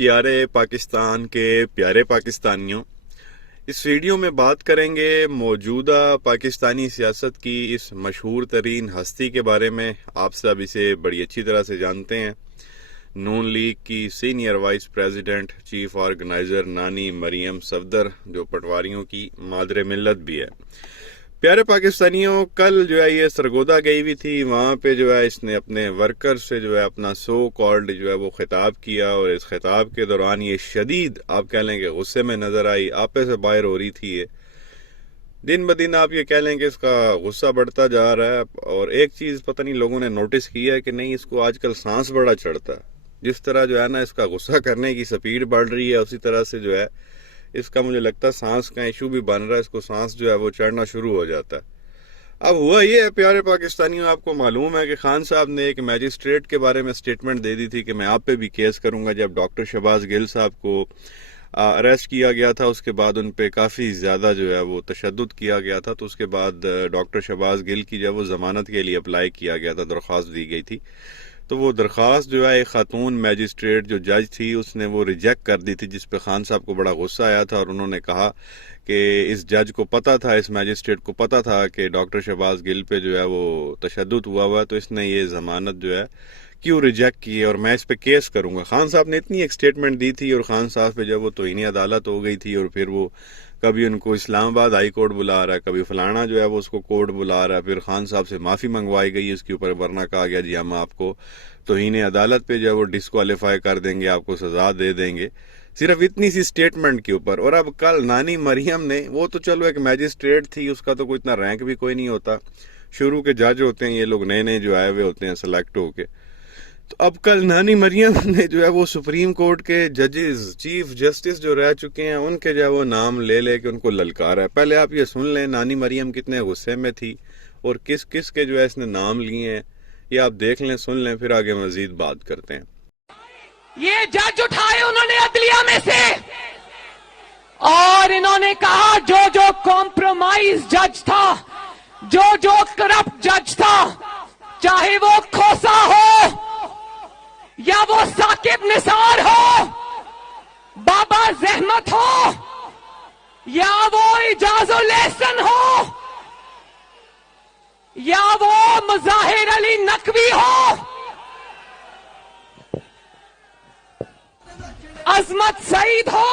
پیارے پاکستان کے پیارے پاکستانیوں، اس ویڈیو میں بات کریں گے موجودہ پاکستانی سیاست کی اس مشہور ترین ہستی کے بارے میں۔ آپ سب اسے بڑی اچھی طرح سے جانتے ہیں۔ نون لیگ کی senior vice president, chief organiser نانی مریم صفدر، جو پٹواریوں کی مادر ملت بھی ہے۔ پیارے پاکستانیوں، کل جو ہے یہ سرگودا گئی ہوئی تھی، وہاں پہ جو ہے اس نے اپنے ورکر سے جو ہے اپنا سو کالڈ جو ہے وہ خطاب کیا، اور اس خطاب کے دوران یہ شدید آپ کہہ لیں کہ غصے میں نظر آئی، آپے سے باہر ہو رہی تھی۔ یہ دن بدن آپ یہ کہہ لیں کہ اس کا غصہ بڑھتا جا رہا ہے۔ اور ایک چیز پتہ نہیں لوگوں نے نوٹس کیا ہے کہ نہیں، اس کو آج کل سانس بڑا چڑھتا ہے۔ جس طرح جو ہے نا اس کا غصہ کرنے کی سپیڈ بڑھ رہی ہے، اسی طرح سے جو ہے اس کا مجھے لگتا ہے سانس کا ایشو بھی بن رہا ہے، اس کو سانس جو ہے وہ چڑھنا شروع ہو جاتا ہے۔ اب ہوا یہ ہے پیارے پاکستانیوں، آپ کو معلوم ہے کہ خان صاحب نے ایک میجسٹریٹ کے بارے میں سٹیٹمنٹ دے دی تھی کہ میں آپ پہ بھی کیس کروں گا۔ جب ڈاکٹر شہباز گل صاحب کو اریسٹ کیا گیا تھا، اس کے بعد ان پہ کافی زیادہ جو ہے وہ تشدد کیا گیا تھا، تو اس کے بعد ڈاکٹر شہباز گل کی جو وہ ضمانت کے لیے اپلائی کیا گیا تھا، درخواست دی گئی تھی۔ تو وہ درخواست جو ہے ایک خاتون میجسٹریٹ جو جج تھی اس نے وہ ریجیکٹ کر دی تھی، جس پہ خان صاحب کو بڑا غصہ آیا تھا، اور انہوں نے کہا کہ اس جج کو پتہ تھا، اس میجسٹریٹ کو پتہ تھا کہ ڈاکٹر شہباز گل پہ جو ہے وہ تشدد ہوا تو اس نے یہ ضمانت جو ہے کیوں ریجیکٹ کی ہے، اور میں اس پہ کیس کروں گا۔ خان صاحب نے اتنی ایک سٹیٹمنٹ دی تھی، اور خان صاحب پہ جو ہے وہ توہین عدالت ہو گئی تھی، اور پھر وہ کبھی ان کو اسلام آباد ہائی کورٹ بلا رہا ہے، کبھی فلانا جو ہے وہ اس کو کورٹ بلا رہا ہے، پھر خان صاحب سے معافی منگوائی گئی اس کے اوپر، ورنہ کہا گیا جی ہم آپ کو توہین عدالت پہ جو ہے وہ ڈسکوالیفائی کر دیں گے، آپ کو سزا دے دیں گے، صرف اتنی سی سٹیٹمنٹ کے اوپر۔ اور اب کل نانی مریم نے، وہ تو چلو ایک میجسٹریٹ تھی، اس کا تو کوئی اتنا رینک بھی کوئی نہیں ہوتا، شروع کے جج ہوتے ہیں یہ لوگ، نئے نئے جو آئے ہوئے ہوتے ہیں سلیکٹ ہو کے۔ تو اب کل نانی مریم نے جو ہے وہ سپریم کورٹ کے ججز، چیف جسٹس جو رہ چکے ہیں، ان کے جو ہے وہ نام لے لے کے ان کو للکارا ہے۔ پہلے آپ یہ سن لیں نانی مریم کتنے غصے میں تھی، اور کس کس کے جو ہے اس نے نام لیے ہیں، یہ آپ دیکھ لیں، سن لیں، پھر آگے مزید بات کرتے ہیں۔ یہ جج اٹھائے انہوں نے عدلیہ میں سے، اور انہوں نے کہا جو جو کمپرومائز جج تھا، جو جو کرپٹ جج تھا، چاہے وہ کھوسا ہو یا وہ ثاقب نثار ہو، بابا زحمت ہو یا وہ اعجاز الاحسن ہو یا وہ مظاہر علی نقوی ہو، عظمت سعید ہو،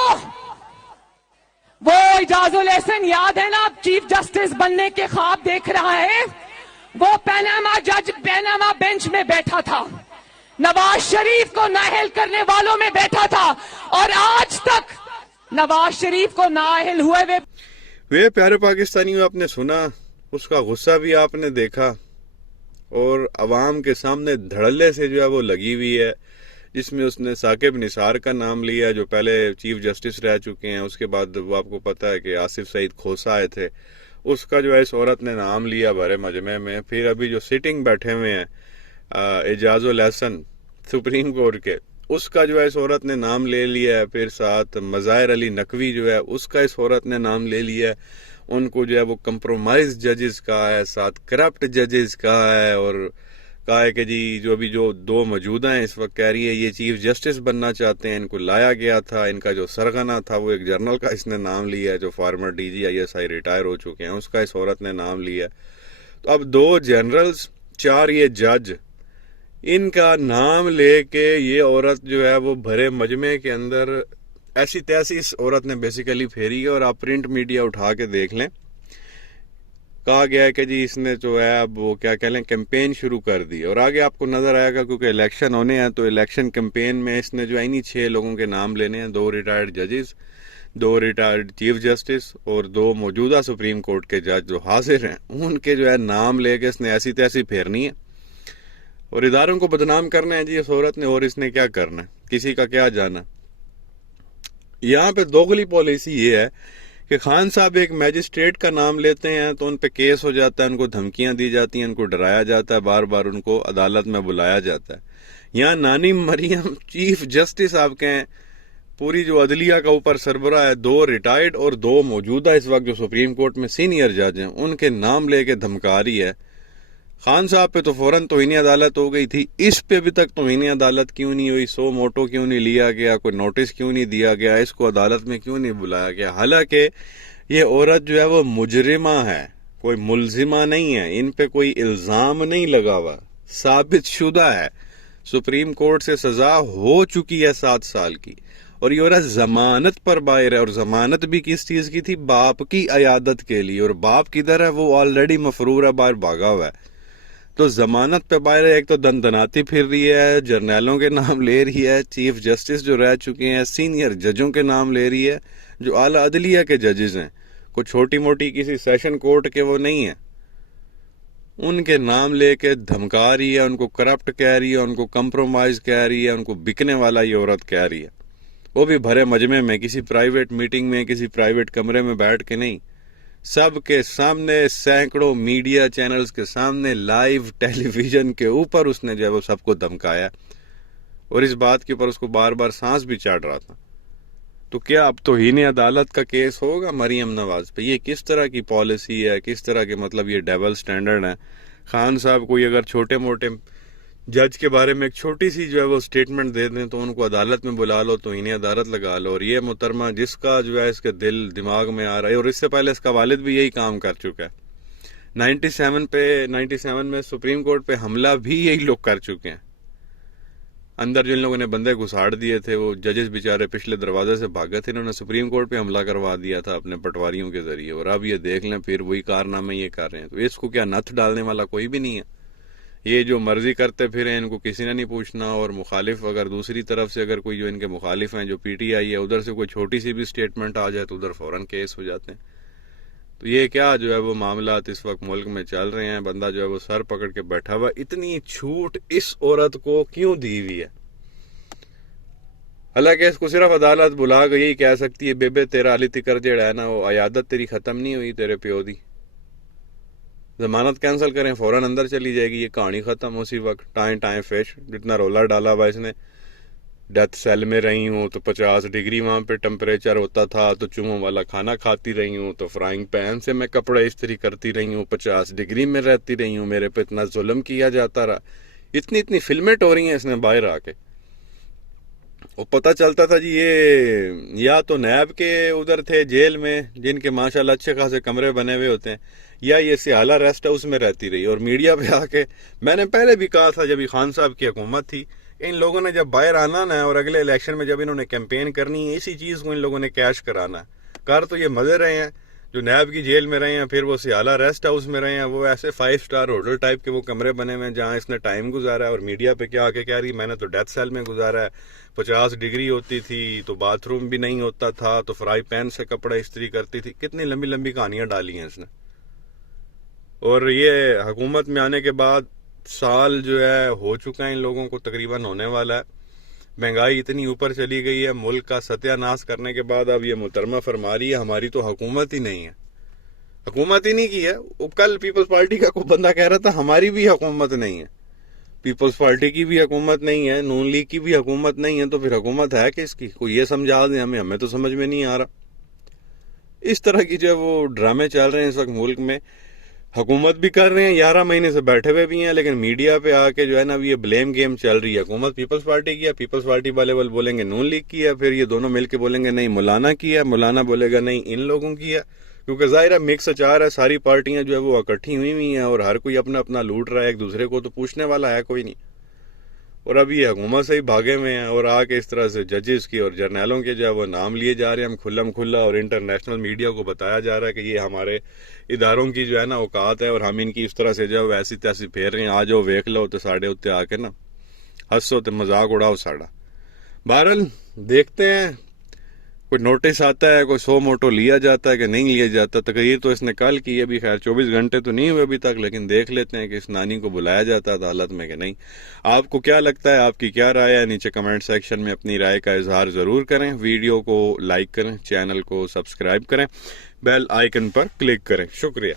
وہ اعجاز الاحسن یاد ہے نا، اب چیف جسٹس بننے کے خواب دیکھ رہا ہے، وہ پیناما جج پیناما بینچ میں بیٹھا تھا، نواز شریف کو نااہل کرنے والوں میں بیٹھا تھا، اور آج تک نواز شریف کو نااہل ہوئے پیارے پاکستانیوں، آپ نے سنا، اس کا غصہ بھی آپ نے دیکھا، اور عوام کے سامنے دھڑلے سے جو ہے وہ لگی ہوئی ہے، جس میں اس نے ثاقب نثار کا نام لیا جو پہلے چیف جسٹس رہ چکے ہیں۔ اس کے بعد وہ آپ کو پتہ ہے کہ آصف سعید کھوسا آئے تھے، اس کا جو ہے اس عورت نے نام لیا بڑے مجمع میں۔ پھر ابھی جو سٹنگ بیٹھے ہوئے ہیں اعجاز الاحسن سپریم کورٹ کے، اس کا جو ہے اس عورت نے نام لے لیا ہے۔ پھر ساتھ مظاہر علی نقوی جو ہے اس کا اس عورت نے نام لے لیا ہے۔ ان کو جو ہے وہ کمپرومائز ججز کا ہے، ساتھ کرپٹ ججز کا ہے، اور کہا ہے کہ جی جو ابھی جو دو موجودہ ہیں اس وقت، کہہ رہی ہے یہ چیف جسٹس بننا چاہتے ہیں، ان کو لایا گیا تھا، ان کا جو سرغنہ تھا وہ ایک جرنل کا اس نے نام لیا ہے جو former D G I S I retire ہو چکے ہیں، اس کا اس عورت نے نام لیا ہے۔ تو اب 2 جنرلز، 4 یہ جج، ان کا نام لے کے یہ عورت جو ہے وہ بھرے مجمع کے اندر ایسی تیسی اس عورت نے بیسیکلی پھیری ہے۔ اور آپ پرنٹ میڈیا اٹھا کے دیکھ لیں، کہا گیا ہے کہ جی اس نے جو ہے اب وہ کیا کہہ لیں کیمپین شروع کر دی، اور آگے آپ کو نظر آئے گا کیونکہ الیکشن ہونے ہیں، تو الیکشن کیمپین میں اس نے جو ہے انہی 6 لوگوں کے نام لینے ہیں، 2 ریٹائرڈ ججز، 2 ریٹائرڈ چیف جسٹس، اور 2 موجودہ سپریم کورٹ کے جج جو حاضر ہیں، ان کے جو ہے نام لے کے اس نے ایسی تیسی پھیرنی ہے، اور اداروں کو بدنام کرنا ہے جی اس عورت نے، اور اس نے کیا کرنا ہے، کسی کا کیا جانا۔ یہاں پہ دوغلی پالیسی یہ ہے کہ خان صاحب ایک میجسٹریٹ کا نام لیتے ہیں تو ان پہ کیس ہو جاتا ہے، ان کو دھمکیاں دی جاتی ہیں، ان کو ڈرایا جاتا ہے، بار بار ان کو عدالت میں بلایا جاتا ہے۔ یہاں نانی مریم چیف جسٹس آپ کہیں، پوری جو عدلیہ کا اوپر سربراہ ہے، 2 ریٹائرڈ اور 2 موجودہ اس وقت جو سپریم کورٹ میں سینئر جج ہیں، ان کے نام لے کے دھمکا رہی ہے۔ خان صاحب پہ تو فوراً توہین عدالت ہو گئی تھی، اس پہ ابھی تک توہین عدالت کیوں نہیں ہوئی؟ سو موٹو کیوں نہیں لیا گیا؟ کوئی نوٹس کیوں نہیں دیا گیا؟ اس کو عدالت میں کیوں نہیں بلایا گیا؟ حالانکہ یہ عورت جو ہے وہ مجرمہ ہے، کوئی ملزمہ نہیں ہے، ان پہ کوئی الزام نہیں لگا ہوا، ثابت شدہ ہے، سپریم کورٹ سے سزا ہو چکی ہے 7 سال کی، اور یہ عورت ضمانت پر باہر ہے، اور ضمانت بھی کس چیز کی تھی؟ باپ کی عیادت کے لیے، اور باپ کدھر ہے؟ وہ آلریڈی مفرور ہے، باہر بھاگا ہوا ہے۔ تو ضمانت پہ باہر ایک تو دندناتی پھر رہی ہے، جرنیلوں کے نام لے رہی ہے، چیف جسٹس جو رہ چکے ہیں، سینئر ججوں کے نام لے رہی ہے، جو اعلیٰ عدلیہ کے ججز ہیں، کوئی چھوٹی موٹی کسی سیشن کورٹ کے وہ نہیں ہیں، ان کے نام لے کے دھمکا رہی ہے، ان کو کرپٹ کہہ رہی ہے، ان کو کمپرومائز کہہ رہی ہے، ان کو بکنے والا یہ عورت کہہ رہی ہے، وہ بھی بھرے مجمع میں، کسی پرائیویٹ میٹنگ میں، کسی پرائیویٹ کمرے میں بیٹھ کے نہیں، سب کے سامنے، سینکڑوں میڈیا چینلز کے سامنے، لائیو ٹیلی ویژن کے اوپر اس نے جو ہے وہ سب کو دھمکایا، اور اس بات کے اوپر اس کو بار بار سانس بھی چڑھ رہا تھا۔ تو کیا اب توہین عدالت کا کیس ہوگا مریم نواز پہ؟ یہ کس طرح کی پالیسی ہے، کس طرح کے مطلب یہ ڈبل سٹینڈرڈ ہے؟ خان صاحب کوئی اگر چھوٹے موٹے جج کے بارے میں ایک چھوٹی سی جو ہے وہ سٹیٹمنٹ دے دیں تو ان کو عدالت میں بلا لو، توہین عدالت لگا لو، اور یہ محترمہ جس کا جو ہے اس کے دل دماغ میں آ رہا ہے، اور اس سے پہلے اس کا والد بھی یہی کام کر چکا ہے، 97 میں سپریم کورٹ پہ حملہ بھی یہی لوگ کر چکے ہیں، اندر جن لوگوں نے بندے گھساڑ دیے تھے وہ ججز بیچارے پچھلے دروازے سے بھاگے تھے، انہوں نے سپریم کورٹ پہ حملہ کروا دیا تھا اپنے پٹواریوں کے ذریعے، اور اب یہ دیکھ لیں پھر وہی کارنامے یہ کر رہے ہیں۔ تو اس کو کیا نتھ ڈالنے والا کوئی بھی نہیں ہے؟ یہ جو مرضی کرتے پھریں، ان کو کسی نے نہیں پوچھنا، اور مخالف اگر دوسری طرف سے اگر کوئی جو ان کے مخالف ہیں جو پی ٹی آئی ہے ادھر سے کوئی چھوٹی سی بھی سٹیٹمنٹ آ جائے تو ادھر فوراً کیس ہو جاتے ہیں۔ تو یہ کیا جو ہے وہ معاملات اس وقت ملک میں چل رہے ہیں، بندہ جو ہے وہ سر پکڑ کے بیٹھا ہوا، اتنی چھوٹ اس عورت کو کیوں دی ہوئی ہے؟ حالانکہ اس کو صرف عدالت بلا کے یہی کہہ سکتی ہے، بے تیرا علی تکر جڑا ہے نا، وہ عیادت تیری ختم نہیں ہوئی تیرے پیو دی، ضمانت کینسل کریں، فوراً اندر چلی جائے گی، یہ کہانی ختم اسی وقت۔ ٹائم فش، جتنا رولا ڈالا ہوا اس نے، ڈیتھ سیل میں رہی ہوں تو 50 ڈگری وہاں پہ ٹمپریچر ہوتا تھا، تو چوہوں والا کھانا کھاتی رہی ہوں، تو فرائنگ پین سے میں کپڑے استری کرتی رہی ہوں، 50 ڈگری میں رہتی رہی ہوں، میرے پہ اتنا ظلم کیا جاتا رہا، اتنی فلمیں ٹوری ہیں اس نے باہر آ کے۔ وہ پتہ چلتا تھا جی یہ یا تو نیب کے ادھر تھے جیل میں جن کے ماشاءاللہ اچھے خاصے کمرے بنے ہوئے ہوتے ہیں، یا یہ سیالہ ریسٹ ہاؤس میں رہتی رہی، اور میڈیا پہ آ کے، میں نے پہلے بھی کہا تھا جب خان صاحب کی حکومت تھی، ان لوگوں نے جب باہر آنا نا، اور اگلے الیکشن میں جب انہوں نے کیمپین کرنی ہے، اسی چیز کو ان لوگوں نے کیش کرانا ہے۔ کر تو یہ مزے رہے ہیں، جو نیب کی جیل میں رہے ہیں، پھر وہ سیالہ ریسٹ ہاؤس میں رہے ہیں، وہ ایسے 5 سٹار ہوٹل ٹائپ کے وہ کمرے بنے ہوئے ہیں جہاں اس نے ٹائم گزارا ہے، اور میڈیا پہ کیا آ کے کہہ رہی میں نے تو ڈیتھ سیل میں گزارا ہے، 50 ڈگری ہوتی تھی تو باتھ روم بھی نہیں ہوتا تھا، تو فرائی پین سے کپڑے استری کرتی تھی، کتنی لمبی لمبی کہانیاں ڈالی ہیں اس نے۔ اور یہ حکومت میں آنے کے بعد سال جو ہے ہو چکا ہے ان لوگوں کو، تقریباً ہونے والا ہے، مہنگائی اتنی اوپر چلی گئی ہے، ملک کا ستیہ ناش کرنے کے بعد اب یہ محترمہ فرما رہی ہے ہماری تو حکومت ہی نہیں ہے، حکومت ہی نہیں کی ہے۔ وہ کل پیپلز پارٹی کا کوئی بندہ کہہ رہا تھا ہماری بھی حکومت نہیں ہے، پیپلز پارٹی کی بھی حکومت نہیں ہے، نون لیگ کی بھی حکومت نہیں ہے، تو پھر حکومت ہے کس کی؟ کوئی یہ سمجھا دیں ہمیں تو سمجھ میں نہیں آ رہا۔ اس طرح کی جو ہے وہ ڈرامے چل رہے ہیں اس وقت ملک میں، حکومت بھی کر رہے ہیں، 11 مہینے سے بیٹھے ہوئے بھی ہیں، لیکن میڈیا پہ آ کے جو ہے نا یہ بلیم گیم چل رہی ہے، حکومت پیپلز پارٹی کی ہے، پیپلز پارٹی والے بولیں گے نون لیگ کی ہے، پھر یہ دونوں مل کے بولیں گے نہیں مولانا کی ہے، مولانا بولے گا نہیں ان لوگوں کی ہے، کیونکہ ظاہر ہے مکس اچار ہے، ساری پارٹیاں جو ہے وہ اکٹھی ہوئی ہیں، اور ہر کوئی اپنا اپنا لوٹ رہا ہے، ایک دوسرے کو تو پوچھنے والا ہے کوئی نہیں، اور اب یہ حکومت سے ہی بھاگے ہوئے ہیں، اور آ کے اس طرح سے ججز کی اور جرنیلوں کے جو ہے وہ نام لیے جا رہے ہیں، ہم کھلم کھلا، اور انٹرنیشنل میڈیا کو بتایا جا رہا ہے کہ یہ ہمارے اداروں کی جو ہے نا اوقات ہے، اور ہم ان کی اس طرح سے جو ہے ایسی تیسی پھیر رہے ہیں، آ جاؤ ویکھ لو تو ساڑھے اتنے آ کے نا ہنسو تو مذاق اڑاؤ ساڑا۔ بہرحال دیکھتے ہیں کوئی نوٹس آتا ہے، کوئی 100 موٹو لیا جاتا ہے کہ نہیں لیا جاتا، تقریر تو اس نے کل کی ہے، بھی خیر 24 گھنٹے تو نہیں ہوئے ابھی تک، لیکن دیکھ لیتے ہیں کہ اس نانی کو بلایا جاتا ہے عدالت میں کہ نہیں۔ آپ کو کیا لگتا ہے، آپ کی کیا رائے ہے؟ نیچے کمنٹ سیکشن میں اپنی رائے کا اظہار ضرور کریں، ویڈیو کو لائک کریں، چینل کو سبسکرائب کریں، بیل آئیکن پر کلک کریں۔ شکریہ۔